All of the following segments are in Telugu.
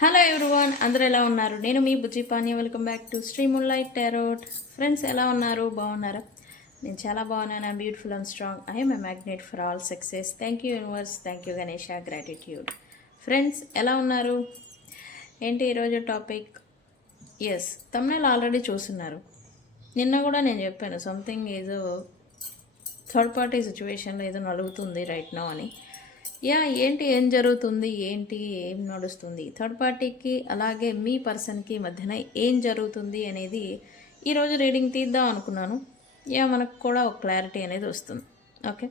హలో ఎవ్రీవన్, అందరూ ఎలా ఉన్నారు? నేను మీ Bujji Pani. Welcome back to Shri moonlight tarot. Friends, ఎలా ఉన్నారు? బాగున్నారా? నేను చాలా బాగున్నాను. I'm beautiful and strong. I'm a magnet for all success. Thank you universe, thank you Ganesha, gratitude. Friends, ఎలా ఉన్నారు? ఏంటి ఈరోజు టాపిక్? ఎస్, తమిళ ఆల్రెడీ చూస్తున్నారు. నిన్న కూడా నేను చెప్పాను సంథింగ్ ఏదో థర్డ్ పార్టీ సిచ్యువేషన్లో ఏదో నడుగుతుంది రైట్ నౌ అని. ఏంటి, ఏం జరుగుతుంది, ఏంటి, ఏం నడుస్తుంది థర్డ్ పార్టీకి అలాగే మీ పర్సన్కి మధ్యన ఏం జరుగుతుంది అనేది ఈరోజు రీడింగ్ తీద్దాం అనుకున్నాను. మనకు కూడా ఒక క్లారిటీ అనేది వస్తుంది. ఓకే,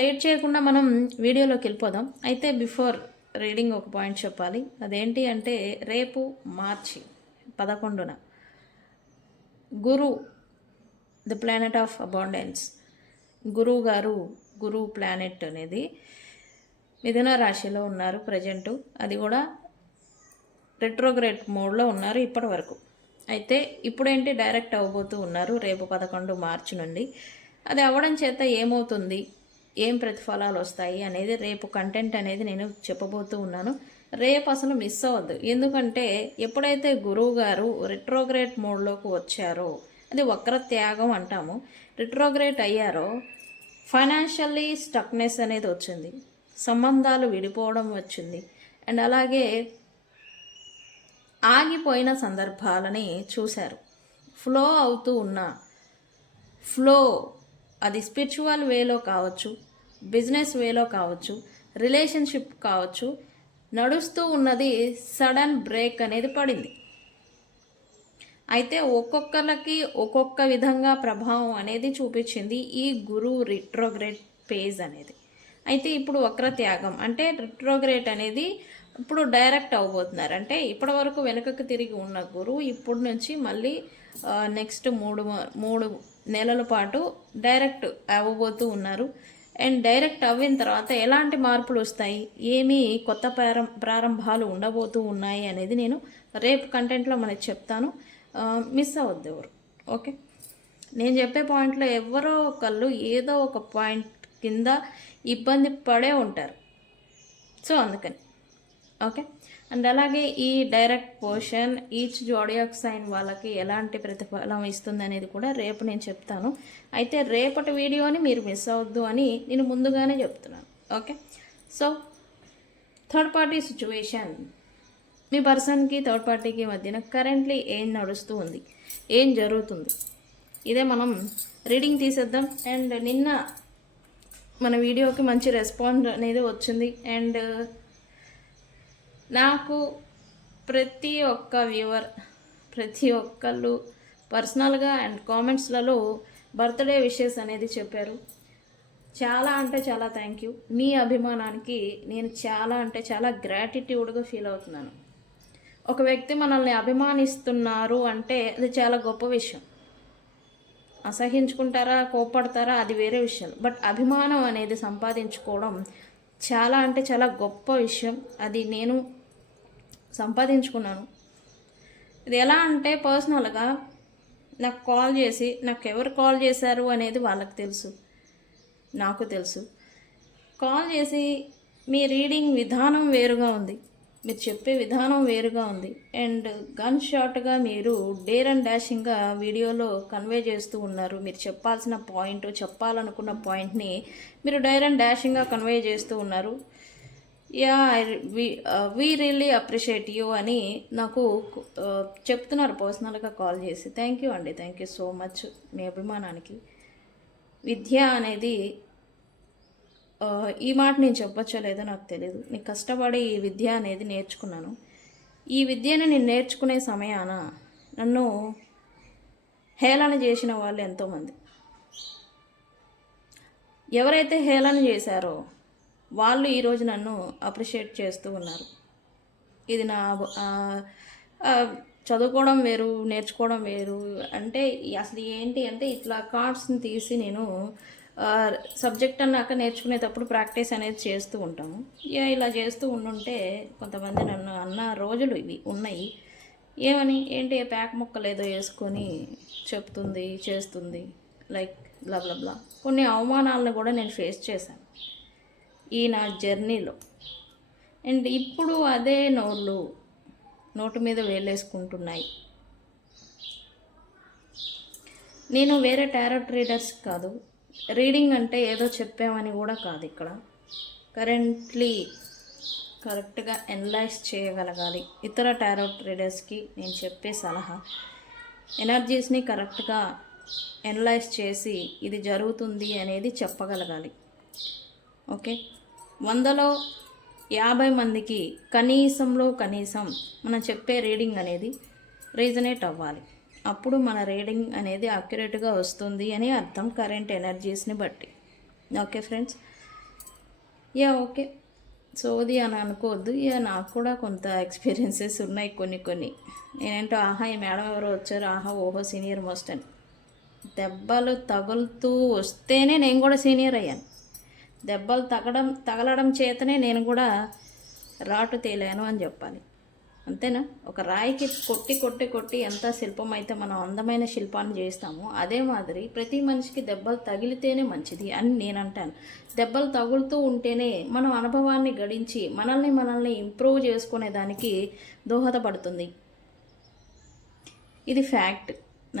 లేట్ చేయకుండా మనం వీడియోలోకి వెళ్ళిపోదాం. అయితే బిఫోర్ రీడింగ్ ఒక పాయింట్ చెప్పాలి. అదేంటి అంటే, రేపు మార్చి 11న గురు, ద ప్లానెట్ ఆఫ్ అబాండెన్స్, గురువు గారు, గురు ప్లానెట్ అనేది మిథున రాశిలో ఉన్నారు ప్రజెంటు. అది కూడా రెట్రోగ్రేడ్ మోడ్లో ఉన్నారు ఇప్పటి వరకు. అయితే ఇప్పుడేంటి డైరెక్ట్ అవ్వబోతూ ఉన్నారు రేపు 11 మార్చి నుండి. అది అవ్వడం చేత ఏమవుతుంది, ఏం ప్రతిఫలాలు వస్తాయి అనేది రేపు కంటెంట్ అనేది నేను చెప్పబోతూ ఉన్నాను. రేపు అసలు మిస్ అవ్వద్దు. ఎందుకంటే ఎప్పుడైతే గురువు గారు రెట్రోగ్రేడ్ మోడ్లోకి వచ్చారో, అది వక్ర త్యాగం అంటాము, రెట్రోగ్రేడ్ అయ్యారో, ఫైనాన్షియల్లీ స్టక్నెస్ అనేది వచ్చింది, సంబంధాలు విడిపోవడం వచ్చింది, అండ్ అలాగే ఆగిపోయిన సందర్భాలని చూశారు. ఫ్లో అవుతూ ఉన్న ఫ్లో, అది స్పిరిచువల్ వేలో కావచ్చు, బిజినెస్ వేలో కావచ్చు, రిలేషన్షిప్ కావచ్చు, నడుస్తూ ఉన్నది సడన్ బ్రేక్ అనేది పడింది. అయితే ఒక్కొక్కరికి ఒక్కొక్క విధంగా ప్రభావం అనేది చూపించింది ఈ గురు రిట్రోగ్రేడ్ పేజ్ అనేది. అయితే ఇప్పుడు వక్ర త్యాగం అంటే రిట్రోగ్రేడ్ అనేది ఇప్పుడు డైరెక్ట్ అవ్వబోతున్నారు. అంటే ఇప్పటి వరకు వెనుకకు తిరిగి ఉన్న గురువు ఇప్పుడు నుంచి మళ్ళీ నెక్స్ట్ మూడు నెలల పాటు డైరెక్ట్ అవ్వబోతూ ఉన్నారు. అండ్ డైరెక్ట్ అవ్విన తర్వాత ఎలాంటి మార్పులు వస్తాయి, ఏమి కొత్త ప్రారంభాలు ఉండబోతూ ఉన్నాయి అనేది నేను రేపు కంటెంట్లో మనకి చెప్తాను. మిస్ అవ్వద్దు ఎవరు. ఓకే, నేను చెప్పే పాయింట్లో ఎవరో ఒకళ్ళు ఏదో ఒక పాయింట్ కింద ఇబ్బంది పడే ఉంటారు. సో అందుకని ఓకే. అండ్ అలాగే ఈ direct portion each zodiac sign వాళ్ళకి ఎలాంటి ప్రతిఫలం ఇస్తుంది అనేది కూడా రేపు నేను చెప్తాను. అయితే రేపటి వీడియోని మీరు మిస్ అవ్వద్దు అని నేను ముందుగానే చెప్తున్నాను. Okay, so third party situation, మీ పర్సన్కి థర్డ్ పార్టీకి మధ్యన కరెంట్లీ ఏం నడుస్తూ ఉంది, ఏం జరుగుతుంది, ఇదే మనం రీడింగ్ తీసేద్దాం. అండ్ నిన్న మన వీడియోకి మంచి రెస్పాన్స్ అనేది వచ్చింది. అండ్ నాకు ప్రతి ఒక్క వ్యూవర్, ప్రతి ఒక్కళ్ళు పర్సనల్గా అండ్ కామెంట్స్లలో బర్త్డే విషెస్ అనేది చెప్పారు. చాలా అంటే చాలా థ్యాంక్ యూ. మీ అభిమానానికి నేను చాలా అంటే చాలా గ్రాటిట్యూడ్గా ఫీల్ అవుతున్నాను. ఒక వ్యక్తి మనల్ని అభిమానిస్తున్నారు అంటే అది చాలా గొప్ప విషయం. అసహించుకుంటారా, కోప్పడతారా, అది వేరే విషయం. బట్ అభిమానం అనేది సంపాదించుకోవడం చాలా అంటే చాలా గొప్ప విషయం. అది నేను సంపాదించుకున్నాను. ఇది ఎలా అంటే పర్సనల్గా నాకు కాల్ చేసి, నాకు ఎవరు కాల్ చేశారు అనేది వాళ్ళకి తెలుసు, నాకు తెలుసు. కాల్ చేసి మీ రీడింగ్ విధానం వేరుగా ఉంది, మీరు చెప్పే విధానం వేరుగా ఉంది, అండ్ గన్ షాట్గా మీరు డేర్ అండ్ డాషింగ్గా వీడియోలో కన్వే చేస్తూ ఉన్నారు. మీరు చెప్పాల్సిన పాయింట్, చెప్పాలనుకున్న పాయింట్ని మీరు డేర్ అండ్ డాషింగ్గా కన్వే చేస్తూ ఉన్నారు. వీ రియల్లీ అప్రిషియేట్ యూ అని నాకు చెప్తున్నారు పర్సనల్గా కాల్ చేసి. థ్యాంక్ యూ అండి, థ్యాంక్ యూ సో మచ్ మీ అభిమానానికి. విద్య అనేది, ఈ మాట నేను చెప్పచ్చో లేదో నాకు తెలియదు, నేను కష్టపడి ఈ విద్య అనేది నేర్చుకున్నాను. ఈ విద్యను నేను నేర్చుకునే సమయాన నన్ను హేళన చేసిన వాళ్ళు ఎంతోమంది. ఎవరైతే హేళన చేశారో వాళ్ళు ఈరోజు నన్ను అప్రిషియేట్ చేస్తూ ఉన్నారు. ఇది నా చదువుకోవడం వేరు, నేర్చుకోవడం వేరు. అంటే అసలు ఏంటి అంటే, ఇట్లా కార్డ్స్ని తీసి నేను సబ్జెక్ట్ అన్నాక నేర్చుకునేటప్పుడు ప్రాక్టీస్ అనేది చేస్తూ ఉంటాము. ఇలా చేస్తూ ఉండుంటే కొంతమంది నన్ను అన్న రోజులు ఇవి ఉన్నాయి. ఏమని, ఏంటి ప్యాక్ ముక్కలు ఏదో వేసుకొని చెప్తుంది, చేస్తుంది, లైక్ బ్లా బ్లా బ్లా. కొన్ని అవమానాలను కూడా నేను ఫేస్ చేశాను ఈ నా జర్నీలో. అండ్ ఇప్పుడు అదే నోటు మీద వేలేసుకుంటున్నాయి. నేను వేరే టారోట్ రీడర్స్ కాదు, రీడింగ్ అంటే ఏదో చెప్పామని కూడా కాదు. ఇక్కడ కరెంట్లీ కరెక్ట్గా ఎనలైజ్ చేయగలగాలి. ఇతర టారోట్ రీడర్స్కి నేను చెప్పే సలహా, ఎనర్జీస్ని కరెక్ట్గా ఎనలైజ్ చేసి ఇది జరుగుతుంది అనేది చెప్పగలగాలి. ఓకే, 100లో 50 మందికి కనీసం మనం చెప్పే రీడింగ్ అనేది రీజనేట్ అవ్వాలి. అప్పుడు మన రీడింగ్ అనేది అక్యురేట్గా వస్తుంది అని అర్థం, కరెంట్ ఎనర్జీస్ని బట్టి. ఓకే ఫ్రెండ్స్, ఓకే, సోది అని అనుకోవద్దు. నాకు కూడా కొంత ఎక్స్పీరియన్సెస్ ఉన్నాయి కొన్ని. నేనేంటో ఈ మేడం ఎవరో వచ్చారు, ఓహో సీనియర్ మోస్ట్ అని. దెబ్బలు తగులుతూ వస్తేనే నేను కూడా సీనియర్ అయ్యాను. దెబ్బలు తగలడం చేతనే నేను కూడా రాటు తేలాను అని చెప్పాలి. అంతేనా? ఒక రాయికి కొట్టి ఎంత శిల్పం అయితే మనం అందమైన శిల్పాన్ని చేస్తామో, అదే మాదిరి ప్రతి మనిషికి దెబ్బలు తగిలితేనే మంచిది అని నేను అంటాను. దెబ్బలు తగులుతూ ఉంటేనే మనం అనుభవాన్ని గడించి మనల్ని ఇంప్రూవ్ చేసుకునే దానికి దోహదపడుతుంది. ఇది ఫ్యాక్ట్,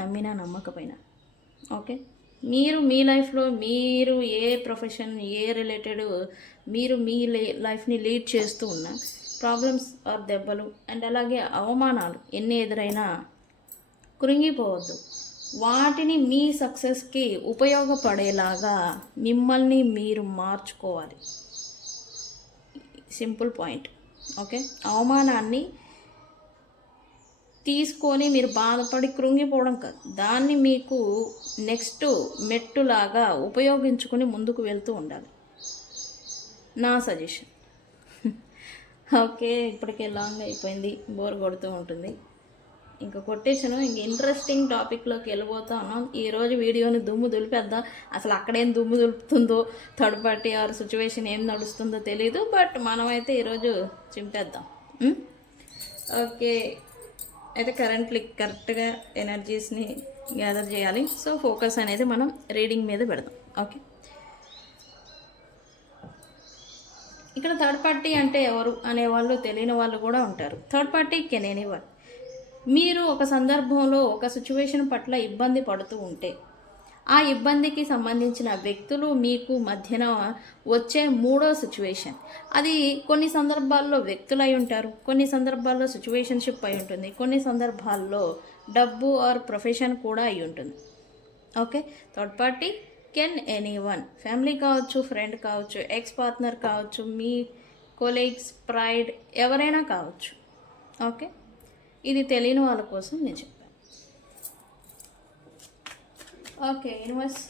నమ్మినా నమ్మకపోయినా. ఓకే, మీరు మీ లైఫ్లో మీరు ఏ ప్రొఫెషన్, ఏ రిలేటెడ్ మీరు మీ లైఫ్ని లీడ్ చేస్తూ ఉన్నా, ప్రాబ్లమ్స్ ఆర్ దెబ్బలు అండ్ అలాగే అవమానాలు ఎన్ని ఎదురైనా కృంగిపోవద్దు. వాటిని మీ సక్సెస్కి ఉపయోగపడేలాగా మిమ్మల్ని మీరు మార్చుకోవాలి. Simple point. ఓకే, అవమానాన్ని తీసుకొని మీరు బాధపడి కృంగిపోవడం కాదు, దాన్ని మీకు నెక్స్ట్ మెట్టులాగా ఉపయోగించుకొని ముందుకు వెళ్తూ ఉండాలి. నా సజెషన్. ఓకే, ఇప్పటికే లాంగ్ అయిపోయింది, బోర్ కొడుతూ ఉంటుంది. ఇంకా కొట్టేసాను. ఇంక ఇంట్రెస్టింగ్ టాపిక్లోకి వెళ్ళిపోతాను. ఈరోజు వీడియోని దుమ్ము దులిపేద్దాం. అసలు అక్కడేం దుమ్ము దులుపుతుందో, థర్డ్ పార్టీ ఆర్ సిచ్యువేషన్ ఏం నడుస్తుందో తెలీదు, బట్ మనమైతే ఈరోజు చింపేద్దాం. ఓకే, అయితే కరెక్ట్గా ఎనర్జీస్ని గ్యాదర్ చేయాలి. సో ఫోకస్ అనేది మనం రీడింగ్ మీద పెడదాం. ఓకే, ఇక్కడ థర్డ్ పార్టీ అంటే ఎవరు అనేవాళ్ళు తెలియని వాళ్ళు కూడా ఉంటారు. Third party can anyone. మీరు ఒక సందర్భంలో ఒక సిచ్యువేషన్ పట్ల ఇబ్బంది పడుతూ ఉంటే, ఆ ఇబ్బందికి సంబంధించిన వ్యక్తులు మీకు మధ్యన వచ్చే మూడో సిచ్యువేషన్. అది కొన్ని సందర్భాల్లో వ్యక్తులు అయి ఉంటారు, కొన్ని సందర్భాల్లో సిచ్యువేషన్షిప్ అయి ఉంటుంది, కొన్ని సందర్భాల్లో డబ్బు ఆర్ ప్రొఫెషన్ కూడా అయి ఉంటుంది. Okay, third party can anyone. Family కావచ్చు, ఫ్రెండ్ కావచ్చు, ఎక్స్ పార్ట్నర్ కావచ్చు, మీ కొలీగ్స్, ప్రైడ్, ఎవరైనా కావచ్చు. ఓకే, ఇది తెలియని వాళ్ళ కోసం నేను చెప్పాను. Okay, universe,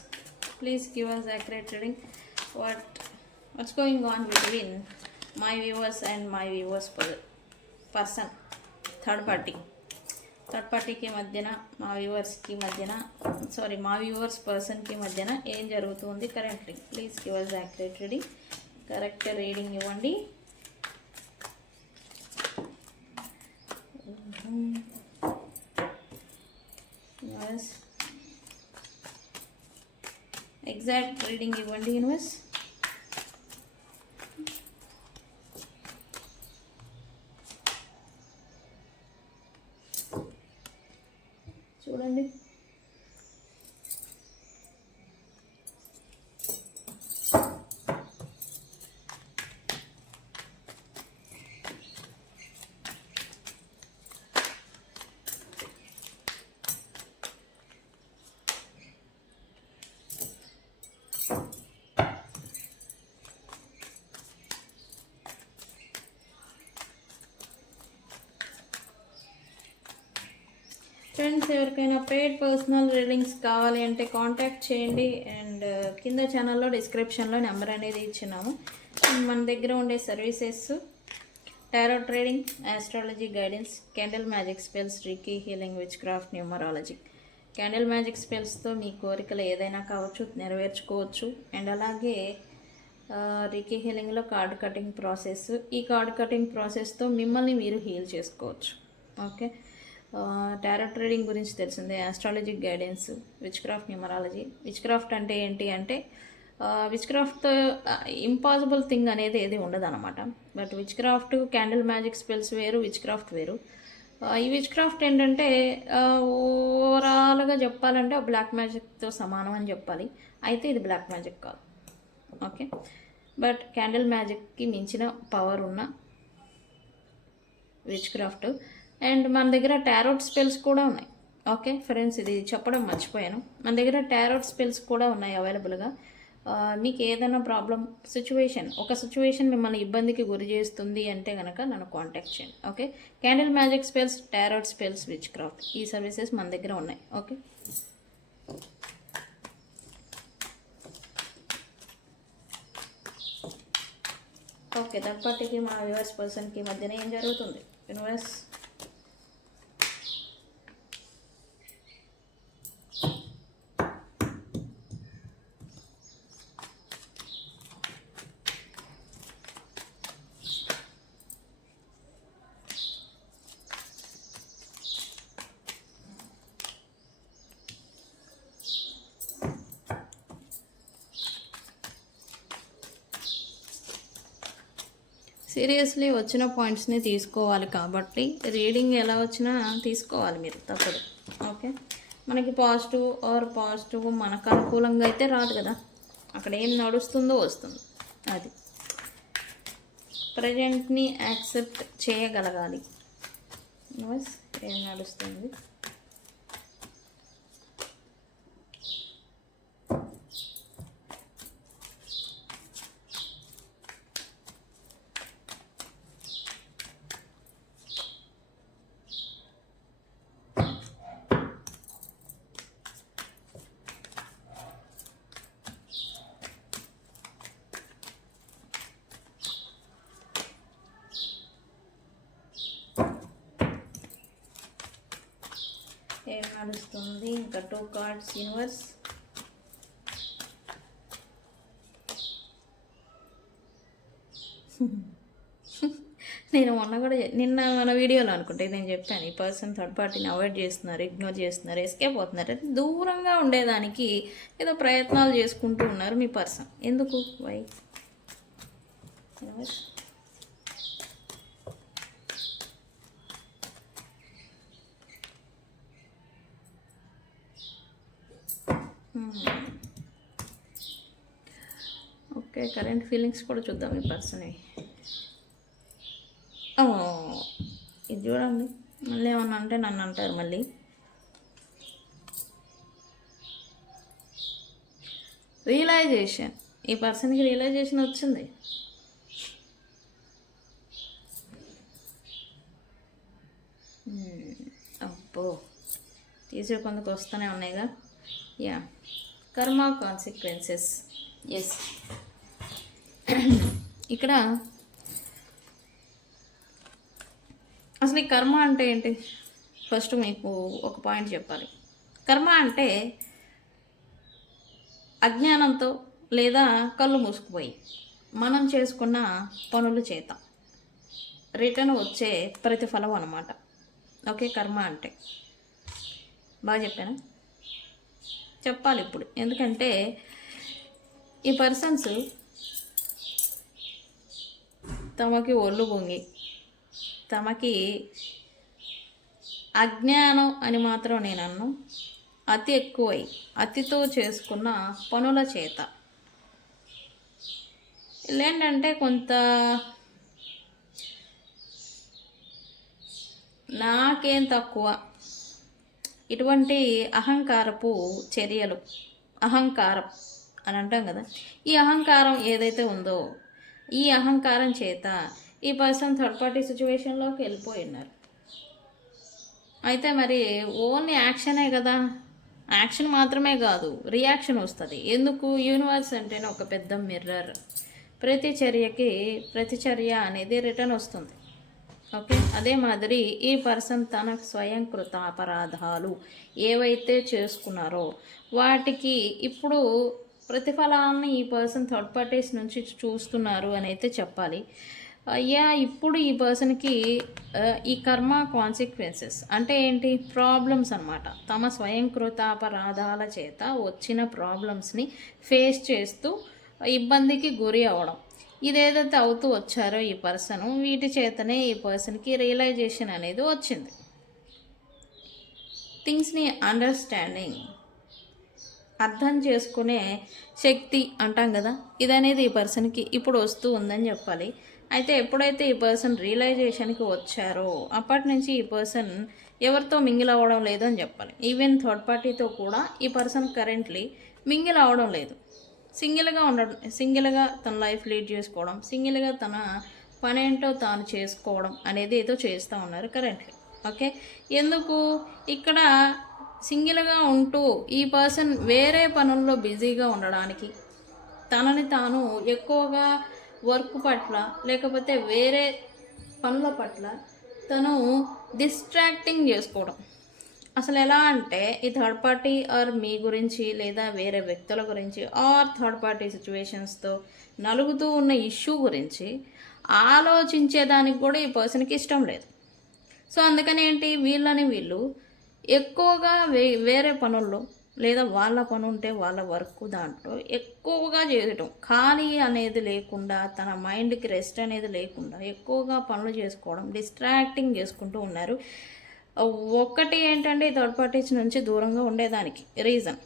please give us accurate reading. What's going on between my viewers and my viewers person, third పార్టీకి మధ్యన, మా వ్యూవర్స్ పర్సన్కి మధ్యన ఏం జరుగుతుంది currently? Please give us accurate reading. Correct reading ఇవ్వండి. ఎగ్జాక్ట్ రీడింగ్ ఇవ్వండి యూనివర్స్. చూడండి, ఫ్రెండ్స్, ఎవరికైనా పెయిడ్ పర్సనల్ రీడింగ్స్ కావాలి అంటే కాంటాక్ట్ చేయండి. అండ్ కింద ఛానల్లో డిస్క్రిప్షన్లో నెంబర్ అనేది ఇచ్చినాము. మన దగ్గర ఉండే services tarot trading, astrology guidance, candle magic spells, reiki healing, witchcraft, numerology. Candle magic స్పెల్స్తో మీ కోరికలు ఏదైనా కావచ్చు, నెరవేర్చుకోవచ్చు. అండ్ అలాగే రీకీ హీలింగ్లో కార్డ్ కటింగ్ ప్రాసెస్. ఈ కార్డ్ కటింగ్ ప్రాసెస్తో మిమ్మల్ని మీరు హీల్ చేసుకోవచ్చు. ఓకే, టారో ట్రేడింగ్ గురించి తెలిసిందే. Astrologic guidance, witchcraft, numerology. Witchcraft అంటే ఏంటి అంటే విచ్ క్రాఫ్ట్ ఇంపాసిబుల్ థింగ్ అనేది ఏది ఉండదు అనమాట. But which craft candle magic spells వేరు, విచ్ క్రాఫ్ట్ వేరు. ఈ విచ్ క్రాఫ్ట్ ఏంటంటే ఓవరాల్గా చెప్పాలంటే బ్లాక్ మ్యాజిక్తో సమానం అని చెప్పాలి. అయితే ఇది బ్లాక్ మ్యాజిక్ కాదు. ఓకే, బట్ క్యాండిల్ మ్యాజిక్కి మించిన పవర్ ఉన్న విచ్ క్రాఫ్ట్. అండ్ మన దగ్గర టారోట్ స్పెల్స్ కూడా ఉన్నాయి. ఓకే ఫ్రెండ్స్, ఇది చెప్పడం మర్చిపోయాను. మన దగ్గర టారోట్ స్పెల్స్ కూడా ఉన్నాయి అవైలబుల్గా. మీకు ఏదైనా ప్రాబ్లం ఒక సిచ్యువేషన్ మిమ్మల్ని ఇబ్బందికి గురి చేస్తుంది అంటే కనుక నన్ను కాంటాక్ట్ చేయండి. Okay, candle magic spells, tarot spells, which craft, ఈ సర్వీసెస్ మన దగ్గర ఉన్నాయి. ఓకే, ఓకే థర్డ్ పార్టీకి మా వ్యూవర్స్ పర్సన్కి మధ్యన ఏం జరుగుతుంది? యూనివర్స్ సీరియస్లీ వచ్చిన పాయింట్స్ని తీసుకోవాలి. కాబట్టి రీడింగ్ ఎలా వచ్చినా తీసుకోవాలి మీరు, తప్పదు. ఓకే, మనకి పాజిటివ్ మనకు అనుకూలంగా అయితే రాదు కదా, అక్కడ ఏం నడుస్తుందో వస్తుంది. అది ప్రజెంట్ని యాక్సెప్ట్ చేయగలగాలి. ఏం నడుస్తుంది? ఏం నడుస్తుంది? ఇంకా 2 కార్డ్స్ యూనివర్స్. నేను నిన్న మన వీడియోలో అనుకుంటే నేను చెప్పాను, ఈ పర్సన్ థర్డ్ పార్టీని అవాయిడ్ చేస్తున్నారు, ఇగ్నోర్ చేస్తున్నారు, ఎస్కేప్ అవుతున్నారు. దూరంగా ఉండేదానికి ఏదో ప్రయత్నాలు చేసుకుంటూ ఉన్నారు మీ పర్సన్. ఎందుకు? వై? ఓకే, కరెంట్ ఫీలింగ్స్ కూడా చూద్దాం ఈ పర్సన్. ఇది చూడండి, మళ్ళీ ఏమన్నా అంటే నన్ను అంటారు మళ్ళీ. రియలైజేషన్, ఈ పర్సన్కి రియలైజేషన్ వచ్చింది. అబ్బో, తీసే కొందుకు వస్తూనే ఉన్నాయిగా. యా, కర్మ కాన్సిక్వెన్సెస్. ఎస్, ఇక్కడ అసలు ఈ కర్మ అంటే ఏంటి? ఫస్ట్ మీకు ఒక పాయింట్ చెప్పాలి. కర్మ అంటే అజ్ఞానంతో లేదా కళ్ళు మూసుకుపోయి మనం చేసుకున్న పనుల చేత రిటర్న్ వచ్చే ప్రతిఫలం అన్నమాట. ఓకే, కర్మ అంటే. బాగా చెప్పానా? చెప్పాలి ఇప్పుడు, ఎందుకంటే ఈ పర్సన్స్ తమకి ఒళ్ళు పొంగి, తమకి అజ్ఞానం అని మాత్రం నేను అన్ను, అతి ఎక్కువై అతితో చేసుకున్న పనుల చేత ఏంటంటే కొంత నాకేం తక్కువ, ఇటువంటి అహంకారపు చర్యలు, అహంకారం అని అంటాం కదా, ఈ అహంకారం ఏదైతే ఉందో ఈ అహంకారం చేత ఈ పర్సన్ థర్డ్ పార్టీ సిచ్యువేషన్లోకి వెళ్ళిపోయి ఉన్నారు. అయితే మరి ఓన్లీ యాక్షనే కదా, యాక్షన్ మాత్రమే కాదు, రియాక్షన్ వస్తుంది. ఎందుకు? యూనివర్స్ అంటేనే ఒక పెద్ద మిర్రర్. ప్రతి చర్యకి ప్రతిచర్య అనేది రిటర్న్ వస్తుంది. ఓకే, అదే మాదిరి ఈ పర్సన్ తన స్వయంకృత అపరాధాలు ఏవైతే చేసుకున్నారో వాటికి ఇప్పుడు ప్రతిఫలాన్ని ఈ పర్సన్ థర్డ్ పార్టీస్ నుంచి చూస్తున్నారు అని అయితే చెప్పాలి. అయ్యా ఇప్పుడు ఈ పర్సన్కి ఈ కర్మ కాన్సిక్వెన్సెస్ అంటే ఏంటి, ప్రాబ్లమ్స్ అనమాట. తమ స్వయంకృతాపరాధాల చేత వచ్చిన ప్రాబ్లమ్స్ని ఫేస్ చేస్తూ ఇబ్బందికి గురి అవ్వడం, ఇదేదైతే అవుతూ వచ్చారో ఈ పర్సన్, వీటి చేతనే ఈ పర్సన్కి రియలైజేషన్ అనేది వచ్చింది. థింగ్స్ని అండర్స్టాండింగ్, అర్థం చేసుకునే శక్తి అంటాం కదా, ఇదనేది ఈ పర్సన్కి ఇప్పుడు వస్తూ ఉందని చెప్పాలి. అయితే ఎప్పుడైతే ఈ పర్సన్ రియలైజేషన్కి వచ్చారో అప్పటి నుంచి ఈ పర్సన్ ఎవరితో మింగిల్ అవ్వడం లేదు అని చెప్పాలి. ఈవెన్ థర్డ్ పార్టీతో కూడా ఈ పర్సన్ కరెంట్లీ మింగిల్ అవ్వడం లేదు. సింగిల్గా ఉండడం, సింగిల్గా తన లైఫ్ లీడ్ చేసుకోవడం, సింగిల్గా తన పనేంటో తాను చేసుకోవడం అనేది ఏదో చేస్తూ ఉన్నారు కరెంట్లీ. ఓకే, ఎందుకు ఇక్కడ సింగిల్గా ఉంటూ ఈ పర్సన్ వేరే పనుల్లో బిజీగా ఉండడానికి, తనని తాను ఎక్కువగా వర్క్ పట్ల లేకపోతే వేరే పనుల పట్ల తను డిస్ట్రాక్టింగ్ చేసుకోవడం. అసలు ఎలా అంటే ఈ థర్డ్ పార్టీ ఆర్ మీ గురించి లేదా వేరే వ్యక్తుల గురించి ఆర్ థర్డ్ పార్టీ సిచ్యువేషన్స్తో నలుగుతూ ఉన్న ఇష్యూ గురించి ఆలోచించేదానికి కూడా ఈ పర్సన్కి ఇష్టం లేదు. సో అందుకని ఏంటి, వీళ్ళు ఎక్కువగా వేరే పనుల్లో లేదా వాళ్ళ పని ఉంటే వాళ్ళ వర్క్ దాంట్లో ఎక్కువగా చేయటం, ఖాళీ అనేది లేకుండా, తన మైండ్కి రెస్ట్ అనేది లేకుండా ఎక్కువగా పనులు చేసుకోవడం, డిస్ట్రాక్టింగ్ చేసుకుంటూ ఉన్నారు. ఒక్కటి ఏంటంటే ఈ థర్డ్ పార్టీస్ నుంచి దూరంగా ఉండేదానికి రీజన్,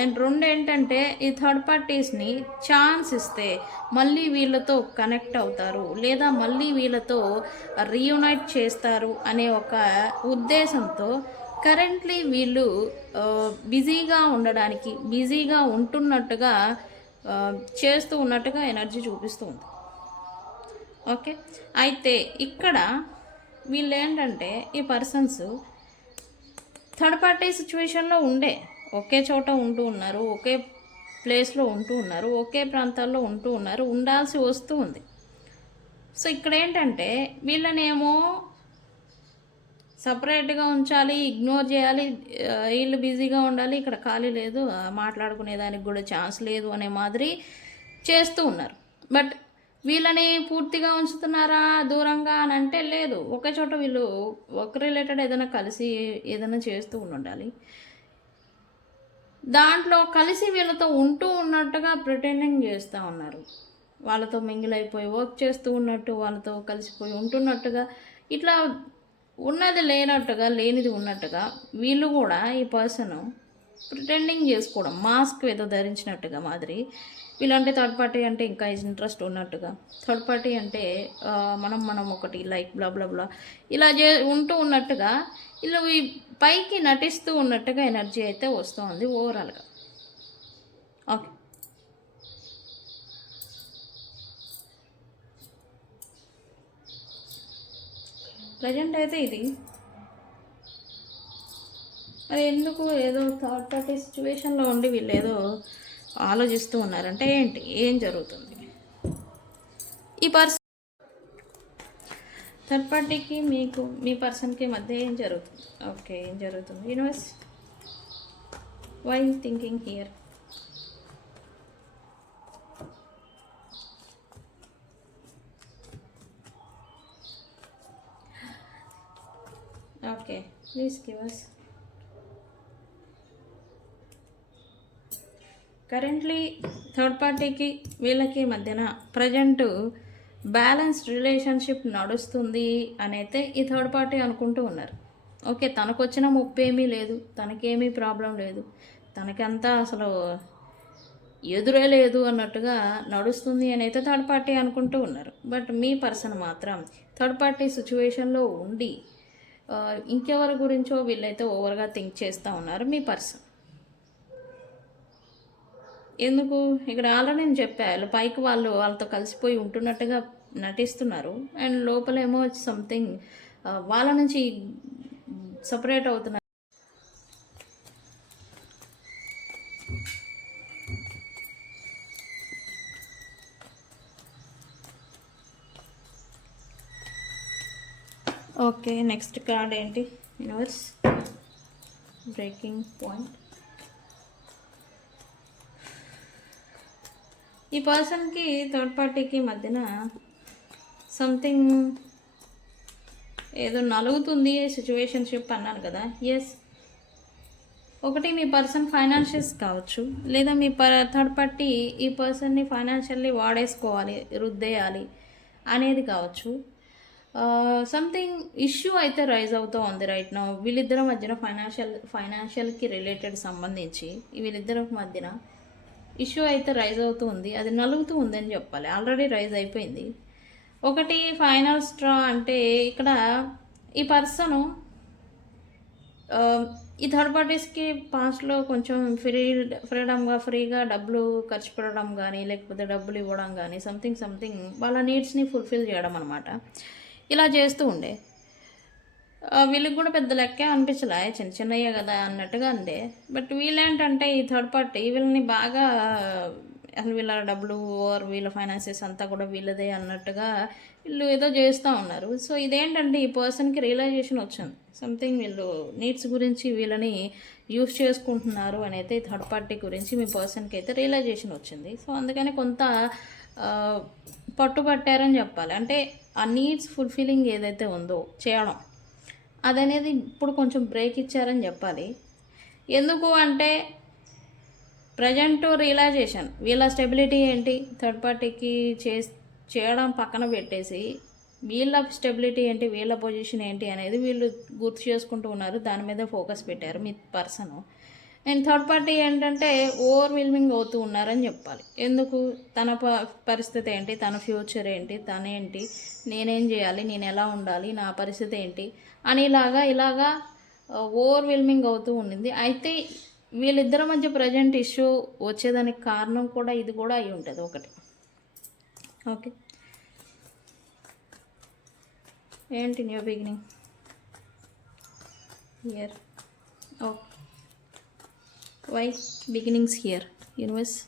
అండ్ రెండు ఏంటంటే ఈ థర్డ్ పార్టీస్ని ఛాన్స్ ఇస్తే మళ్ళీ వీళ్ళతో కనెక్ట్ అవుతారు లేదా మళ్ళీ వీళ్ళతో రీయునైట్ చేస్తారు అనే ఒక ఉద్దేశంతో కరెంట్లీ వీళ్ళు బిజీగా ఉండడానికి, బిజీగా ఉంటున్నట్టుగా చేస్తూ ఉన్నట్టుగా ఎనర్జీ చూపిస్తూ ఉంది. ఓకే, అయితే ఇక్కడ వీళ్ళు ఏంటంటే ఈ పర్సన్స్ థర్డ్ పార్టీ సిచ్యువేషన్లో ఒకే చోట ఉంటూ ఉన్నారు, ఒకే ప్లేస్లో ఉంటూ ఉన్నారు, ఒకే ప్రాంతాల్లో ఉంటూ ఉన్నారు, ఉండాల్సి వస్తూ ఉంది. సో ఇక్కడ ఏంటంటే వీళ్ళనేమో సపరేట్గా ఉంచాలి, ఇగ్నోర్ చేయాలి, వీళ్ళు బిజీగా ఉండాలి, ఇక్కడ ఖాళీ లేదు, మాట్లాడుకునే దానికి కూడా ఛాన్స్ లేదు అనే మాదిరి చేస్తూ ఉన్నారు. బట్ వీళ్ళని పూర్తిగా ఉంచుతున్నారా దూరంగా అని అంటే లేదు. ఒకే చోట వీళ్ళు వర్క్ రిలేటెడ్ ఏదైనా కలిసి ఏదైనా చేస్తూ ఉండాలి, దాంట్లో కలిసి వీళ్ళతో ఉంటూ ఉన్నట్టుగా ప్రిటెండింగ్ చేస్తూ ఉన్నారు. వాళ్ళతో మింగిల్ అయిపోయి వర్క్ చేస్తూ ఉన్నట్టు, వాళ్ళతో కలిసిపోయి ఉంటున్నట్టుగా, ఇట్లా ఉన్నది లేనట్టుగా, లేనిది ఉన్నట్టుగా వీళ్ళు కూడా ఈ పర్సన్ ప్రిటెండింగ్ చేసుకోవడం, మాస్క్ ఏదో ధరించినట్టుగా మాదిరి. వీళ్ళంటే థర్డ్ పార్టీ అంటే ఇంకా ఇంట్రెస్ట్ ఉన్నట్టుగా, థర్డ్ పార్టీ అంటే మనం ఒకటి లైక్ బ్లా బ్లా బ్లా ఇలా ఉంటూ ఉన్నట్టుగా వీళ్ళు ఈ పైకి నటిస్తూ ఉన్నట్టుగా ఎనర్జీ అయితే వస్తుంది ఓవరాల్గా. ఓకే, ప్రజెంట్ అయితే ఇది. మరి ఎందుకు ఏదో థర్డ్ పార్టీ సిచ్యువేషన్లో ఉండి వీళ్ళు ఏదో ఆలోచిస్తూ ఉన్నారంటే ఏంటి, ఏం జరుగుతుంది ఈ పర్సన్ థర్డ్ పార్టీకి మీకు మీ పర్సన్కి మధ్య ఏం జరుగుతుంది? ఓకే, ఏం జరుగుతుంది? Universe, why thinking here? Okay, please give us. Currently third పార్టీకి వీళ్ళకి మధ్యన ప్రజెంట్ బ్యాలెన్స్డ్ రిలేషన్షిప్ నడుస్తుంది అనైతే ఈ థర్డ్ పార్టీ అనుకుంటూ ఉన్నారు. ఓకే, తనకు వచ్చిన ముప్పు ఏమీ లేదు, తనకేమీ ప్రాబ్లం లేదు, తనకంతా అసలు ఎదురే లేదు అన్నట్టుగా నడుస్తుంది అని అయితే థర్డ్ పార్టీ అనుకుంటూ ఉన్నారు. బట్ మీ పర్సన్ మాత్రం థర్డ్ పార్టీ సిచ్యువేషన్లో ఉండి ఇంకెవరి గురించో వీళ్ళైతే ఓవర్గా థింక్ చేస్తూ ఉన్నారు మీ పర్సన్. ఎందుకు, ఇక్కడ ఆల్రెడీ నేను చెప్పాను, పైకి వాళ్ళతో కలిసిపోయి ఉంటున్నట్టుగా నటిస్తున్నారు, అండ్ లోపలేమో సంథింగ్ వాళ్ళ నుంచి సపరేట్ అవుతున్నారు. ఓకే, నెక్స్ట్ కార్డ్ ఏంటి? Universe, breaking point. ఈ పర్సన్కి థర్డ్ పార్టీకి మధ్యన సంథింగ్ ఏదో నలుగుతుంది సిచ్యువేషన్షిప్ అన్నాను కదా. ఎస్, ఒకటి మీ పర్సన్ ఫైనాన్షియల్స్ కావచ్చు, లేదా మీ థర్డ్ పార్టీ ఈ పర్సన్ని ఫైనాన్షియల్లీ వాడేసుకోవాలి, రుద్దేయాలి అనేది కావచ్చు. సంథింగ్ ఇష్యూ అయితే రైజ్ అవుతూ ఉంది రైట్ నౌ. వీళ్ళిద్దరి మధ్యన ఫైనాన్షియల్కి రిలేటెడ్ సంబంధించి వీళ్ళిద్దరి మధ్యన ఇష్యూ అయితే రైజ్ అవుతూ ఉంది. అది నలుగుతూ ఉందని చెప్పాలి, ఆల్రెడీ రైజ్ అయిపోయింది. ఒకటి ఫైనల్ స్ట్రా అంటే ఇక్కడ ఈ పర్సను ఈ థర్డ్ పార్టీస్కి పాస్ట్లో కొంచెం ఫ్రీగా డబ్బులు ఖర్చు పెట్టడం కానీ, లేకపోతే డబ్బులు ఇవ్వడం కానీ, సంథింగ్ వాళ్ళ నీడ్స్ని ఫుల్ఫిల్ చేయడం అనమాట. ఇలా చేస్తూ ఉండే వీళ్ళకి కూడా పెద్ద లెక్కే అనిపించలే, చిన్నయ్యే కదా అన్నట్టుగా ఉండే. బట్ వీళ్ళేంటంటే ఈ థర్డ్ పార్టీ వీళ్ళని బాగా అసలు వీళ్ళ డబ్బులు ఓర్ వీళ్ళ ఫైనాన్సెస్ అంతా కూడా వీళ్ళదే అన్నట్టుగా వీళ్ళు ఏదో చేస్తూ ఉన్నారు. సో ఇదేంటంటే ఈ పర్సన్కి రియలైజేషన్ వచ్చింది, సంథింగ్ వీళ్ళు నీడ్స్ గురించి వీళ్ళని యూస్ చేసుకుంటున్నారు అని అయితే ఈ థర్డ్ పార్టీ గురించి మీ పర్సన్కి అయితే రియలైజేషన్ వచ్చింది. సో అందుకని కొంత పట్టుబట్టారని చెప్పాలి. అంటే ఆ నీడ్స్ ఫుల్ఫిల్లింగ్ ఏదైతే ఉందో చేయడం అదనేది ఇప్పుడు కొంచెం బ్రేక్ ఇచ్చారని చెప్పాలి. ఎందుకు అంటే ప్రజెంట్ రియలైజేషన్ వీళ్ళ స్టెబిలిటీ ఏంటి థర్డ్ పార్టీకి చేయడం పక్కన పెట్టేసి వీళ్ళ స్టెబిలిటీ ఏంటి, వీళ్ళ పొజిషన్ ఏంటి అనేది వీళ్ళు గుర్తు చేసుకుంటూ ఉన్నారు, దాని మీద ఫోకస్ పెట్టారు మీ పర్సన్. అండ్ థర్డ్ పార్టీ ఏంటంటే ఓవర్వెల్మింగ్ అవుతూ ఉన్నారని చెప్పాలి. ఎందుకు తన పరిస్థితి ఏంటి, తన ఫ్యూచర్ ఏంటి, తనేంటి, నేనేం చేయాలి, నేను ఎలా ఉండాలి, నా పరిస్థితి ఏంటి అని ఇలాగా ఓవర్వెల్మింగ్ అవుతూ ఉండింది. అయితే వీళ్ళిద్దరి మధ్య ప్రజెంట్ ఇష్యూ వచ్చేదానికి కారణం కూడా ఇది కూడా అయి ఉంటుంది ఒకటి. ఓకే, ఏంటి new beginning here. Okay, why beginnings here universe.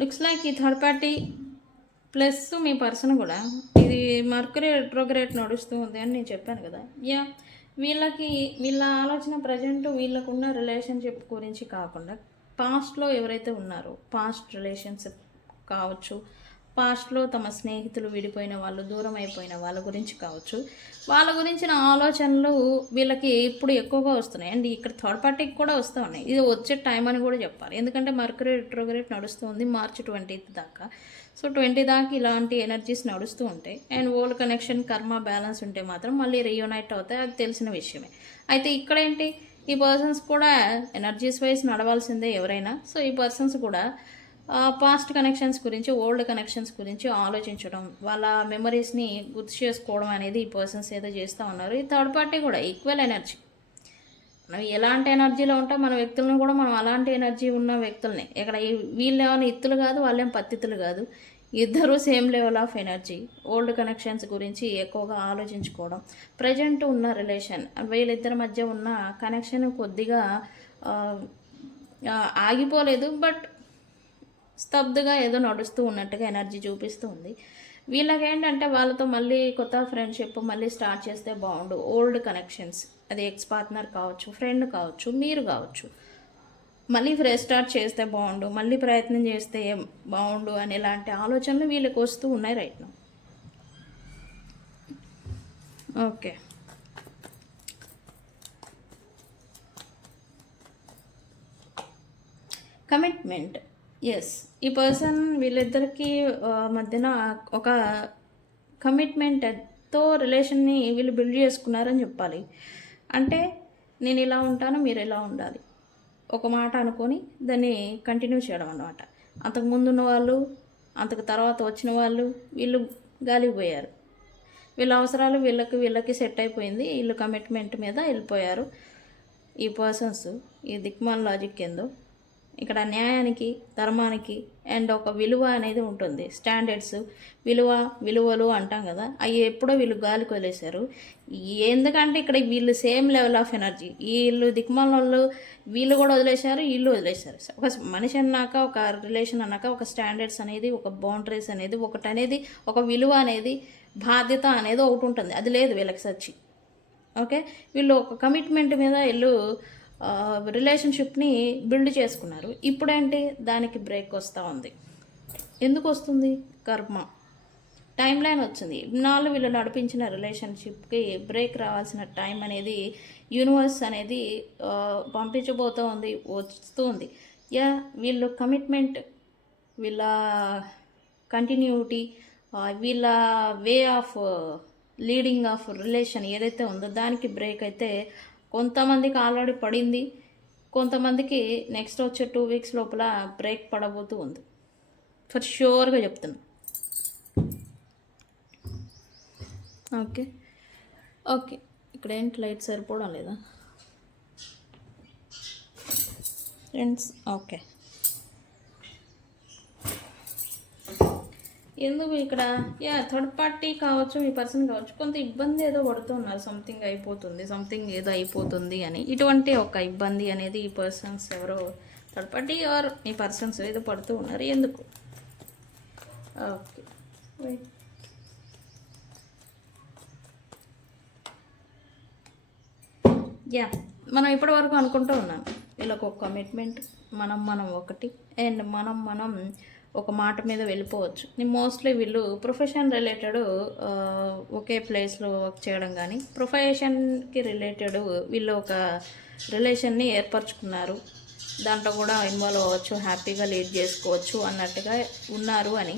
Looks like ఈ థర్డ్ పార్టీ ప్లస్ మీ పర్సన్ కూడా ఇది మర్కరీ రెట్రోగ్రేడ్ నడుస్తూ ఉంది అని నేను చెప్పాను కదా. వీళ్ళ ఆలోచన ప్రజెంట్ వీళ్ళకున్న రిలేషన్షిప్ గురించి కాకుండా పాస్ట్లో ఎవరైతే ఉన్నారో పాస్ట్ రిలేషన్షిప్ కావచ్చు, పాస్ట్లో తమ స్నేహితులు విడిపోయిన వాళ్ళు, దూరం అయిపోయిన వాళ్ళ గురించి కావచ్చు, వాళ్ళ గురించిన ఆలోచనలు వీళ్ళకి ఇప్పుడు ఎక్కువగా వస్తున్నాయి. అండ్ ఇక్కడ థర్డ్ పార్టీకి కూడా వస్తూ ఉన్నాయి. ఇది వచ్చే టైం అని కూడా చెప్పాలి, ఎందుకంటే మర్కరీ రెట్రోగ్రేడ్ నడుస్తుంది మార్చి 20 దాకా. సో 20 దాకా ఇలాంటి ఎనర్జీస్ నడుస్తూ ఉంటాయి. అండ్ ఓల్డ్ కనెక్షన్ కర్మ బ్యాలెన్స్ ఉంటే మాత్రం మళ్ళీ రీయూనైట్ అవుతాయి, అది తెలిసిన విషయమే. అయితే ఇక్కడ ఏంటి, ఈ పర్సన్స్ కూడా ఎనర్జీస్ వైజ్ నడవాల్సిందే ఎవరైనా. సో ఈ పర్సన్స్ కూడా పాస్ట్ కనెక్షన్స్ గురించి, ఓల్డ్ కనెక్షన్స్ గురించి ఆలోచించడం, వాళ్ళ మెమరీస్ని గుర్తు చేసుకోవడం అనేది ఈ పర్సన్స్ ఏదో చేస్తూ ఉన్నారు. ఈ థర్డ్ పార్టీ కూడా ఈక్వల్ ఎనర్జీ. మనం ఎలాంటి ఎనర్జీలో ఉంటాం మన వ్యక్తులను కూడా మనం అలాంటి ఎనర్జీ ఉన్న వ్యక్తుల్ని, ఇక్కడ వీళ్ళు ఏమైనా ఇత్తులు కాదు, వాళ్ళేం పత్తిత్తులు కాదు, ఇద్దరు same level of energy. Old connections గురించి ఎక్కువగా ఆలోచించుకోవడం, ప్రజెంట్ ఉన్న రిలేషన్ వీళ్ళిద్దరి మధ్య ఉన్న కనెక్షన్ కొద్దిగా ఆగిపోలేదు, బట్ స్తబ్దుగా ఏదో నడుస్తూ ఉన్నట్టుగా ఎనర్జీ చూపిస్తూ ఉంది. వీళ్ళకి ఏంటంటే వాళ్ళతో మళ్ళీ కొత్త ఫ్రెండ్షిప్ మళ్ళీ స్టార్ట్ చేస్తే బాగుండు. ఓల్డ్ కనెక్షన్స్, అది ఎక్స్ పార్ట్నర్ కావచ్చు, ఫ్రెండ్ కావచ్చు, మీరు కావచ్చు, మళ్ళీ ఫ్రెష్ స్టార్ట్ చేస్తే బాగుండు, మళ్ళీ ప్రయత్నం చేస్తే బాగుండు అని ఇలాంటి ఆలోచనలు వీళ్ళకి వస్తూ ఉన్నాయి right now. Okay, commitment. Yes, ఈ పర్సన్ వీళ్ళిద్దరికి మధ్యన ఒక కమిట్మెంట్తో రిలేషన్ని వీళ్ళు బిల్డ్ చేసుకున్నారని చెప్పాలి. అంటే నేను ఇలా ఉంటాను, మీరు ఇలా ఉండాలి, ఒక మాట అనుకొని దాన్ని కంటిన్యూ చేయడం అన్నమాట. అంతకుముందు ఉన్న వాళ్ళు, అంతకు తర్వాత వచ్చిన వాళ్ళు, వీళ్ళు గాలికి పోయారు. వీళ్ళ అవసరాలు వీళ్ళకి సెట్ అయిపోయింది, వీళ్ళు కమిట్మెంట్ మీద వెళ్ళిపోయారు. ఈ పర్సన్స్ ఈ దిక్మాల్ లాజిక్ ఏందో, ఇక్కడ న్యాయానికి, ధర్మానికి అండ్ ఒక విలువ అనేది ఉంటుంది. స్టాండర్డ్స్, విలువలు అంటాం కదా, అవి ఎప్పుడో వీళ్ళు గాలికి వదిలేశారు. ఎందుకంటే ఇక్కడ వీళ్ళు సేమ్ లెవెల్ ఆఫ్ ఎనర్జీ, వీళ్ళు దిక్మాల వాళ్ళు వీళ్ళు కూడా వదిలేశారు, వీళ్ళు వదిలేశారు. ఒక మనిషి అన్నాక, ఒక రిలేషన్ అన్నాక ఒక స్టాండర్డ్స్ అనేది, ఒక బౌండరీస్ అనేది, ఒకటి అనేది, ఒక విలువ అనేది, బాధ్యత అనేది ఒకటి ఉంటుంది. అది లేదు వీళ్ళకి సచ్చి. ఓకే, వీళ్ళు ఒక కమిట్మెంట్ మీద వీళ్ళు రిలేషన్షిప్ని బిల్డ్ చేసుకున్నారు. ఇప్పుడేంటి దానికి బ్రేక్ వస్తూ ఉంది. ఎందుకు వస్తుంది? కర్మ టైం లైన్ వచ్చింది. ఇన్నాళ్ళు వీళ్ళు నడిపించిన రిలేషన్షిప్కి బ్రేక్ రావాల్సిన టైం అనేది యూనివర్స్ అనేది పంపించబోతూ ఉంది, వస్తుంది. వీళ్ళు కమిట్మెంట్, వీళ్ళ కంటిన్యూటీ, వీళ్ళ way of leading of relation ఏదైతే ఉందో దానికి బ్రేక్ అయితే కొంతమందికి ఆల్రెడీ పడింది, కొంతమందికి నెక్స్ట్ వచ్చే 2 వీక్స్ లోపల బ్రేక్ పడబోతూ ఉంది. ఫర్ ష్యూర్గా చెప్తున్నా. ఓకే ఓకే, ఇక్కడ ఏంటి లైట్ సరిపోవడం లేదా ఫ్రెండ్స్? ఓకే, ఎందుకు ఇక్కడ థర్డ్ పార్టీ కావచ్చు, మీ పర్సన్ కావచ్చు, కొంత ఇబ్బంది ఏదో పడుతున్నారు, సంథింగ్ అయిపోతుంది, సంథింగ్ ఏదో అయిపోతుంది అని. ఇటువంటి ఒక ఇబ్బంది అనేది ఈ పర్సన్స్ ఎవరో third party or me persons ఏదో పడుతూ ఉన్నారు. ఎందుకు? ఓకే, మనం ఇప్పటి వరకు అనుకుంటూ ఉన్నాం వీళ్ళకి ఒక కమిట్మెంట్, మనం ఒకటి, అండ్ మనం ఒక మాట మీద వెళ్ళిపోవచ్చు. మోస్ట్లీ వీళ్ళు ప్రొఫెషన్ రిలేటెడ్ ఒకే ప్లేస్లో వర్క్ చేయడం కానీ, ప్రొఫెషన్కి రిలేటెడ్ వీళ్ళు ఒక రిలేషన్ని ఏర్పరచుకున్నారు, దాంట్లో కూడా ఇన్వాల్వ్ అవ్వచ్చు, హ్యాపీగా లీడ్ చేసుకోవచ్చు అన్నట్టుగా ఉన్నారు అని.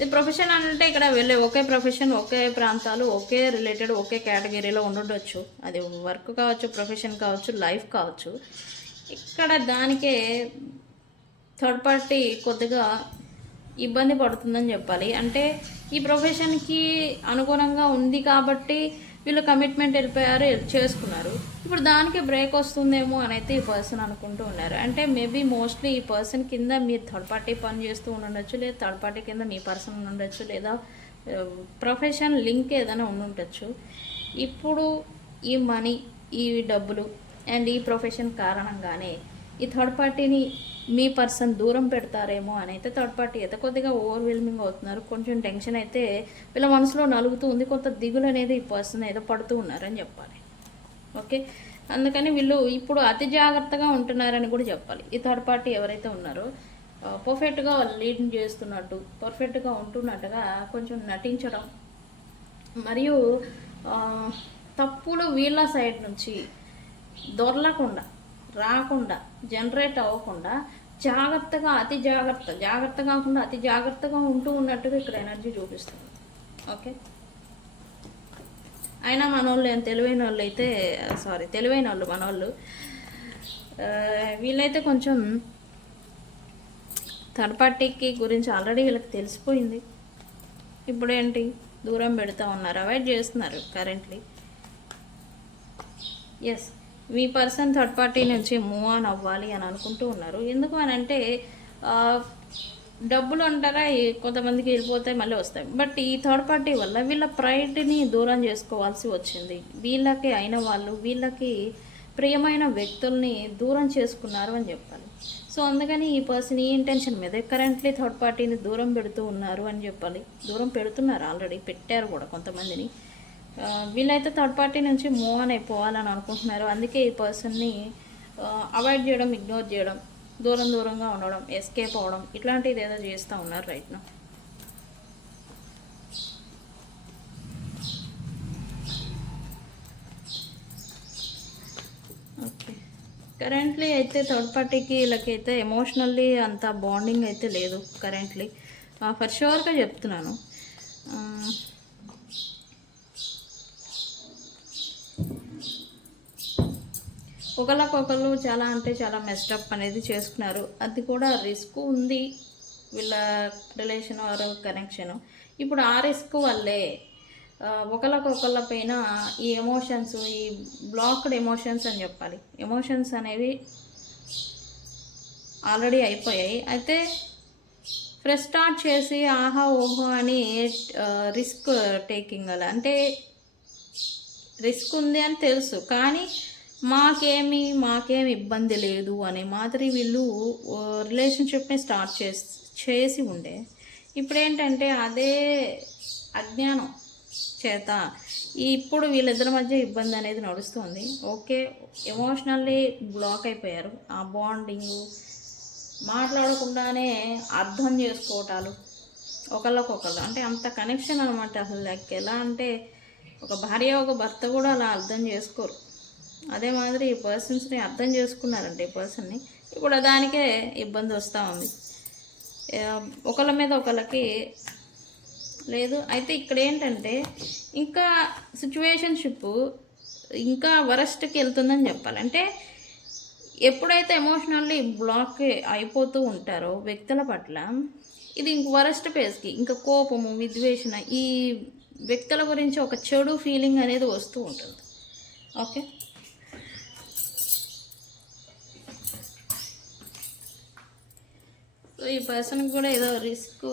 ఇది ప్రొఫెషన్ అంటే ఇక్కడ వెళ్ళే ఒకే ప్రొఫెషన్, ఒకే ప్రాంతాలు, ఒకే రిలేటెడ్, ఒకే కేటగిరీలో ఉండొచ్చు. అది వర్క్ కావచ్చు, ప్రొఫెషన్ కావచ్చు, లైఫ్ కావచ్చు. ఇక్కడ దానికే థర్డ్ పార్టీ కొద్దిగా ఇబ్బంది పడుతుందని చెప్పాలి. అంటే ఈ ప్రొఫెషన్కి అనుగుణంగా ఉంది కాబట్టి వీళ్ళు కమిట్మెంట్ వెళ్ళిపోయారు, చేసుకున్నారు. ఇప్పుడు దానికి బ్రేక్ వస్తుందేమో అని అయితే ఈ పర్సన్ అనుకుంటూ ఉన్నారు. అంటే మేబీ మోస్ట్లీ ఈ పర్సన్ కింద మీరు థర్డ్ పార్టీ పని చేస్తూ ఉండొచ్చు, లేదా థర్డ్ పార్టీ కింద మీ పర్సన్ ఉండొచ్చు, లేదా ప్రొఫెషన్ లింక్ ఏదైనా ఉండుండొచ్చు. ఇప్పుడు ఈ మనీ, ఈ డబ్బులు అండ్ ఈ ప్రొఫెషన్ కారణంగానే ఈ థర్డ్ పార్టీని మీ పర్సన్ దూరం పెడతారేమో అని అయితే థర్డ్ పార్టీ అయితే కొద్దిగా ఓవర్వెల్మింగ్ అవుతున్నారు. కొంచెం టెన్షన్ అయితే వీళ్ళ మనసులో నలుగుతూ ఉంది, కొంత దిగులు అనేది ఈ పర్సన్ ఏదో పడుతూ ఉన్నారని చెప్పాలి. ఓకే, అందుకని వీళ్ళు ఇప్పుడు అతి జాగ్రత్తగా ఉంటున్నారని కూడా చెప్పాలి. ఈ థర్డ్ పార్టీ ఎవరైతే ఉన్నారో పర్ఫెక్ట్గా లీడ్ చేస్తున్నట్టు, పర్ఫెక్ట్గా ఉంటున్నట్టుగా కొంచెం నటించడం, మరియు తప్పులు వీళ్ళ సైడ్ నుంచి దొరలకుండా, రాకుండా, జనరేట్ అవ్వకుండా జాగ్రత్తగా, జాగ్రత్త కాకుండా అతి జాగ్రత్తగా ఉంటూ ఉన్నట్టుగా ఇక్కడ ఎనర్జీ చూపిస్తుంది. ఓకే, అయినా మనోళ్ళు ఏం తెలివైన వాళ్ళు అయితే, తెలివైన వాళ్ళు మనోళ్ళు, వీళ్ళైతే కొంచెం థర్డ్ పార్టీకి గురించి ఆల్రెడీ వీళ్ళకి తెలిసిపోయింది. ఇప్పుడేంటి దూరం పెడతా ఉన్నారు, అవాయిడ్ చేస్తున్నారు కరెంట్లీ. ఎస్, మీ పర్సన్ థర్డ్ పార్టీ నుంచి మూవ్ ఆన్ అవ్వాలి అని అనుకుంటూ ఉన్నారు. ఎందుకు అని అంటే డబ్బులు అంటారా కొంతమందికి వెళ్ళిపోతాయి, మళ్ళీ వస్తాయి. బట్ ఈ థర్డ్ పార్టీ వల్ల వీళ్ళ ప్రైడ్ని దూరం చేసుకోవాల్సి వచ్చింది. వీళ్ళకి అయిన వాళ్ళు, వీళ్ళకి ప్రియమైన వ్యక్తుల్ని దూరం చేసుకున్నారు అని చెప్పాలి. సో అందుకని ఈ పర్సన్ ఈ ఇంటెన్షన్ మీద కరెంట్లీ థర్డ్ పార్టీని దూరం పెడుతూ ఉన్నారు అని చెప్పాలి. దూరం పెడుతున్నారు, ఆల్రెడీ పెట్టారు కూడా కొంతమందిని. వీళ్ళైతే థర్డ్ పార్టీ నుంచి మూవ్ ఆన్ అయిపోవాలని అనుకుంటున్నారు. అందుకే ఈ పర్సన్ని అవాయిడ్ చేయడం, ఇగ్నోర్ చేయడం, దూరంగా ఉండడం, ఎస్కేప్ అవ్వడం, ఇట్లాంటిది ఏదో చేస్తూ ఉన్నారు రైట్ నా. ఓకే, కరెంట్లీ అయితే థర్డ్ పార్టీకి వీళ్ళకైతే ఎమోషనల్లీ అంత బాండింగ్ అయితే లేదు కరెంట్లీ, ఫర్ షూర్గా చెప్తున్నాను. ఒకళ్ళకొకళ్ళు చాలా అంటే చాలా మెస్టప్ అనేది చేసుకున్నారు. అది కూడా రిస్క్ ఉంది వీళ్ళ రిలేషన్ ఆర్ కనెక్షను. ఇప్పుడు ఆ రిస్క్ వల్లే ఒకళ్ళకొకళ్ళ పైన ఈ ఎమోషన్స్, ఈ బ్లాక్డ్ ఎమోషన్స్ అని చెప్పాలి, ఎమోషన్స్ అనేవి ఆల్రెడీ అయిపోయాయి. అయితే ఫ్రెష్ స్టార్ట్ చేసి ఆహా ఓహో అని రిస్క్ టేకింగ్ అలా, అంటే రిస్క్ ఉంది అని తెలుసు కానీ మాకేమి ఇబ్బంది లేదు అనే మాదిరి వీళ్ళు రిలేషన్షిప్ని స్టార్ట్ చేసి ఉండే. ఇప్పుడు ఏంటంటే అదే అజ్ఞానం, చేత ఇప్పుడు వీళ్ళిద్దరి మధ్య ఇబ్బంది అనేది నడుస్తుంది. ఓకే, ఎమోషనల్లీ బ్లాక్ అయిపోయారు. ఆ బాండింగ్ మాట్లాడకుండానే అర్థం చేసుకోవటాలు ఒకళ్ళకొకళ్ళు, అంటే అంత కనెక్షన్ అనమాట. అసలు లైక్ ఎలా అంటే ఒక భార్య ఒక భర్త కూడా అలా అర్థం చేసుకోరు. అదే మాదిరి ఈ పర్సన్స్ని అర్థం చేసుకున్నారంటే ఈ పర్సన్ని, ఇప్పుడు దానికే ఇబ్బంది వస్తూ ఉంది. ఒకళ్ళ మీద ఒకళ్ళకి లేదు. అయితే ఇక్కడ ఏంటంటే ఇంకా సిచ్యువేషన్షిప్ ఇంకా వరస్ట్కి వెళ్తుందని చెప్పాలి. అంటే ఎప్పుడైతే ఎమోషనల్లీ బ్లాక్ అయిపోతూ ఉంటారో వ్యక్తుల పట్ల, ఇది ఇంక వరస్ట్ పేజ్కి ఇంకా కోపము, విద్వేషణ, ఈ వ్యక్తుల గురించి ఒక చెడు ఫీలింగ్ అనేది వస్తూ ఉంటుంది. ఓకే, సో ఈ పర్సన్కి కూడా ఏదో రిస్క్,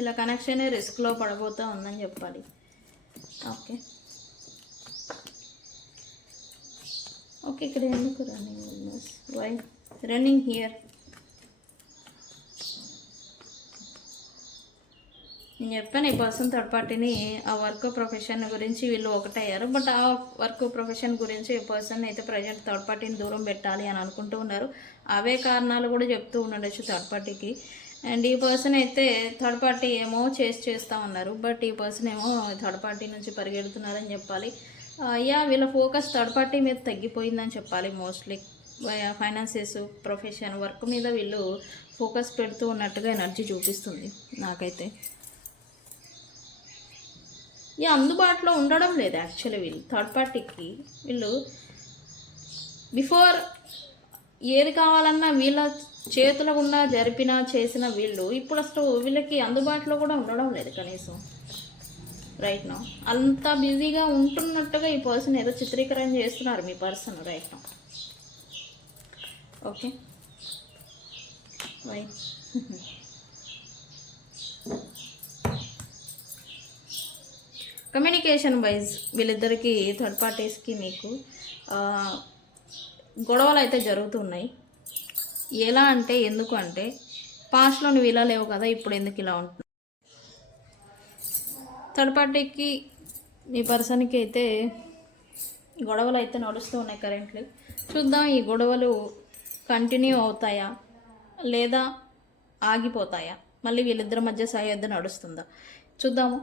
ఇలా కనెక్షన్ రిస్క్లో పడబోతూ ఉందని చెప్పాలి. ఓకే ఓకే, ఇక్కడ ఎందుకు రన్నింగ్, వై రన్నింగ్ హియర్? నేను చెప్పాను ఈ పర్సన్ థర్డ్ పార్టీని ఆ వర్క్ ప్రొఫెషన్ గురించి వీళ్ళు ఒకటయ్యారు. బట్ ఆ వర్క్ ప్రొఫెషన్ గురించి ఈ పర్సన్ అయితే ప్రజెంట్ థర్డ్ పార్టీని దూరం పెట్టాలి అని అనుకుంటూ ఉన్నారు. అవే కారణాలు కూడా చెప్తూ ఉండొచ్చు థర్డ్ పార్టీకి. అండ్ ఈ పర్సన్ అయితే థర్డ్ పార్టీ ఏమో చేస్తూ ఉన్నారు, బట్ ఈ పర్సన్ ఏమో థర్డ్ పార్టీ నుంచి పరిగెడుతున్నారని చెప్పాలి. వీళ్ళ ఫోకస్ థర్డ్ పార్టీ మీద తగ్గిపోయిందని చెప్పాలి. మోస్ట్లీ ఫైనాన్సెస్, ప్రొఫెషన్, వర్క్ మీద వీళ్ళు ఫోకస్ పెడుతూ ఉన్నట్టుగా ఎనర్జీ చూపిస్తుంది నాకైతే. అందుబాటులో ఉండడం లేదు యాక్చువల్లీ వీళ్ళు థర్డ్ పార్టీకి. వీళ్ళు బిఫోర్ ఏది కావాలన్నా వీళ్ళ చేతుల గుండా చేసిన వీళ్ళు ఇప్పుడు అసలు వీళ్ళకి అందుబాటులో కూడా ఉండడం లేదు కనీసం. రైట్ నౌ అంత బిజీగా ఉంటున్నట్టుగా ఈ పర్సన్ ఏదో చిత్రీకరణ చేస్తున్నారు మీ person right now. Okay, why communication wise వీళ్ళిద్దరికీ థర్డ్ పార్టీస్కి మీకు గొడవలు అయితే జరుగుతున్నాయి. ఎలా అంటే, ఎందుకు అంటే పాస్ట్లో నువ్వు ఇలా లేవు కదా, ఇప్పుడు ఎందుకు ఇలా ఉంటున్నావు? థర్డ్ పార్టీకి మీ పర్సన్కి అయితే గొడవలు అయితే నడుస్తూ ఉన్నాయి కరెంట్లీ. చూద్దాం ఈ గొడవలు కంటిన్యూ అవుతాయా లేదా ఆగిపోతాయా, మళ్ళీ వీళ్ళిద్దరి మధ్య సయోధ్య నడుస్తుందా చూద్దాము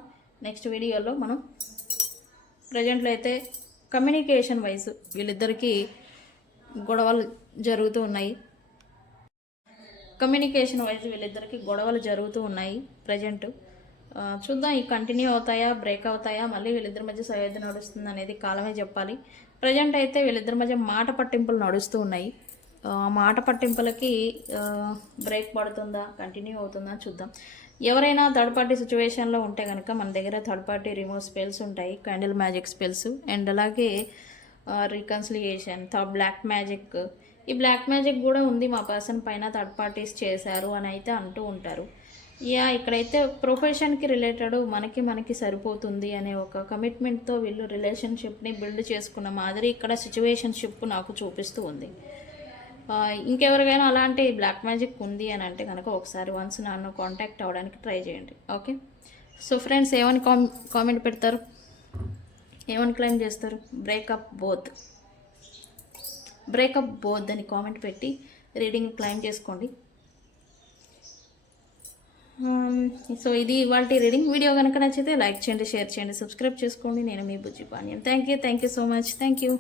నెక్స్ట్ వీడియోలో మనం. ప్రజెంట్లో అయితే కమ్యూనికేషన్ వైజ్ వీళ్ళిద్దరికీ గొడవలు జరుగుతూ ఉన్నాయి. ప్రజెంట్ చూద్దాం ఈ కంటిన్యూ అవుతాయా, బ్రేక్ అవుతాయా, మళ్ళీ వీళ్ళిద్దరి మధ్య సయోధ్య నడుస్తుంది అనేది కాలమే చెప్పాలి. ప్రజెంట్ అయితే వీళ్ళిద్దరి మధ్య మాట పట్టింపులు నడుస్తూ ఉన్నాయి. మాట పట్టింపులకి బ్రేక్ పడుతుందా, కంటిన్యూ అవుతుందా చూద్దాం. ఎవరైనా థర్డ్ పార్టీ సిచ్యువేషన్లో ఉంటే కనుక మన దగ్గర థర్డ్ పార్టీ రిమూవ్ స్పెల్స్ ఉంటాయి, క్యాండిల్ మ్యాజిక్ స్పెల్స్, అండ్ అలాగే రికన్సిలియేషన్, బ్లాక్ మ్యాజిక్. ఈ బ్లాక్ మ్యాజిక్ కూడా ఉంది మా పర్సన్ పైన, థర్డ్ పార్టీస్ చేశారు అని అయితే అంటూ ఉంటారు. ఇక్కడైతే ప్రొఫెషన్కి రిలేటెడ్ మనకి సరిపోతుంది అనే ఒక కమిట్మెంట్తో వీళ్ళు రిలేషన్షిప్ని బిల్డ్ చేసుకున్న మాదిరి ఇక్కడ సిచ్యువేషన్షిప్ నాకు చూపిస్తూ ఉంది. ఇంకెవరికైనా అలాంటి బ్లాక్ మ్యాజిక్ ఉంది అని అంటే కనుక ఒకసారి వన్స్ నన్ను కాంటాక్ట్ అవ్వడానికి ట్రై చేయండి. ఓకే, సో ఫ్రెండ్స్ ఏమని కామెంట్ పెడతారు, ఏమని క్లైమ్ చేస్తారు? బ్రేకప్ బోత్ అని కామెంట్ పెట్టి రీడింగ్ క్లైమ్ చేసుకోండి. సో ఇది ఇవాళ రీడింగ్. వీడియో కనుక నచ్చితే లైక్ చేయండి, షేర్ చేయండి, సబ్స్క్రైబ్ చేసుకోండి. నేను మీ Bujji Panyam. Thank you so much. Thank you.